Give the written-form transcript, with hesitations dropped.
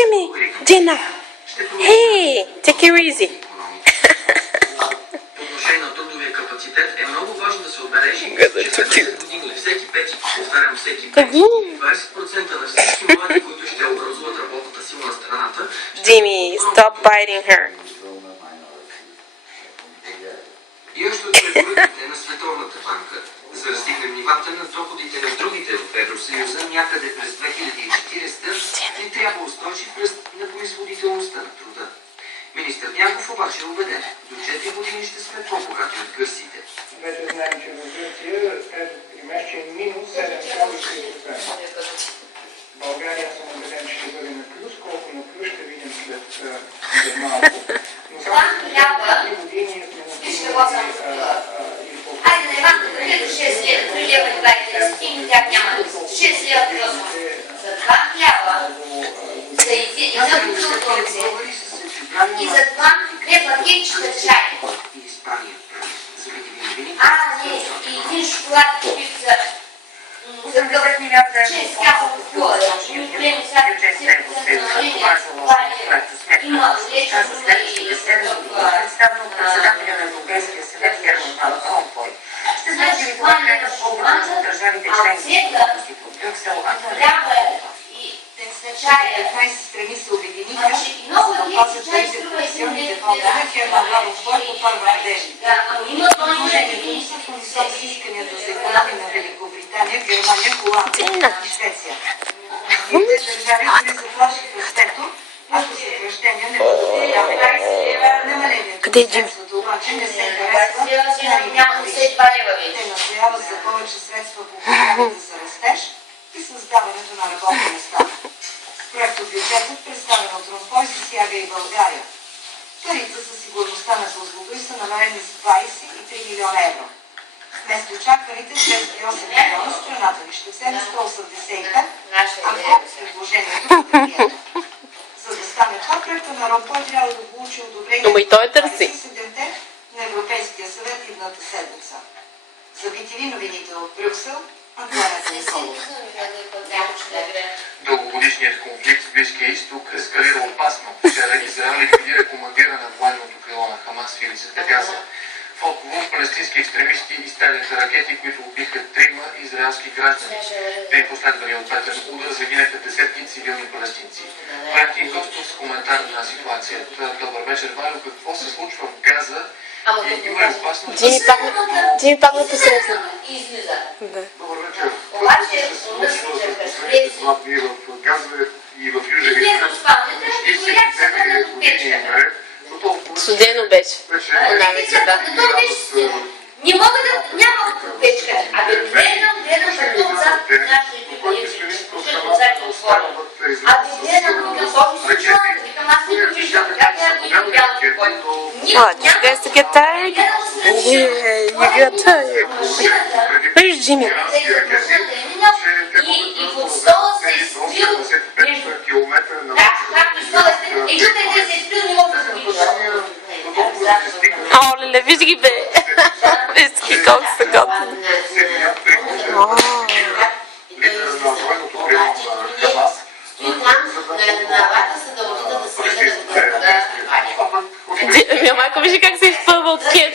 Jimmy, Jenna. Hey, take it easy. По отношение на трудовия капацитет е много важно да се отбележи, че след 10 години всеки пети, повтарям всеки пети, 20% на всички млади, които ще образуват работната сила на страната... Jimmy, stop biting her. И още от препоръките на Световната банка за да стигнем нивата на доходите на другите в Евросъюза някъде през 2040 ни трябва устойчив ръст на производителността на труда. Министър Дянков обаче е убеден, до 4 години ще сме по-богати от гърците. Вече знаем, че в Гърция тази тримесечие е минус 7,3%. България съм убеден, че ще бъде на плюс, колко на плюс ще видим след малко. Но само за 3 години сме Айде, не вам да дадете 6 лева, 3 лева и 20 стигне, тях няма да 6 лева просто. За 2 хляба, за и за 2 пакетчета чай. Не, и един шоколад, който за гълък милиарда. 6 капа по кола. Време сега 10% намаление. Има лечо представено председателя на Европейския съвет Герман Ван Ромпой. Ще знаете ли това как е по-богато от държавите членки от Брюксел, Антония 15 страни се обединиха, за да опазят тези пенсионните фондове. Герман Ван Ромпой по първа надежда. Предложението са в унисон с исканията за економия на Великобритания, Германия, Холандия и Швеция. Другите държави дори заплашиха светото, ако съкращения не бъдат направени. Намалението на средствата обаче не се харесва на римите. Те настояват за повече средства по програмите за растеж и създаването на работни места. Проектобюджетът, представен от Ромпой, засяга и България. Парите за сигурността на Козлодуй са намалени с 23 милиона евро. Вместо очакваните 208 милиона, страната ни ще вземе 185, ако предложението е прието. За да стане това, проекта на Ромпой трябва да получи одобрение Но и той търси. 27-те на Европейския съвет идната седмица. За BTV новините от Брюксел, Антония Николова. Дългогодишният конфликт в Близкия изток ескалира опасно. Вчера Израел ликвидира командира на военното крило на Хамас в ивицата Газа. В отговор палестински екстремисти изстреляха ракети, които убиха 3 израелски граждани. Те и последвали ответен удар загинаха десетки цивилни палестинци. Валентин Костов с коментар на ситуацията. Добър вечер, Валю. Какво се случва в Газа? И има ли опасност? Джими пак ме посрещна. Добър вечер. Обаче, Това се случва с последните 2 дни в Газа и в Южен Израел. Почти всеки ден години наред. Студено беше. Не мога да... Няма печка. Абе, гледам пътувам зад нашите приятели. Отзад отворено. Абе, гледам, викам, Боже, случва. Викам, аз не го виждам. Как да го видям спокойно. What, you guys to get tired? Yeah, you got tired. Where's Jimmy? И под стола се изтрил между... Да, както стола се изтрил. И чуте, се изтрил, не мога да се видя. Oh, леле, виж ги, бе. Виж ги колко са готини. Моя майка вижда как се изпълва от кеф.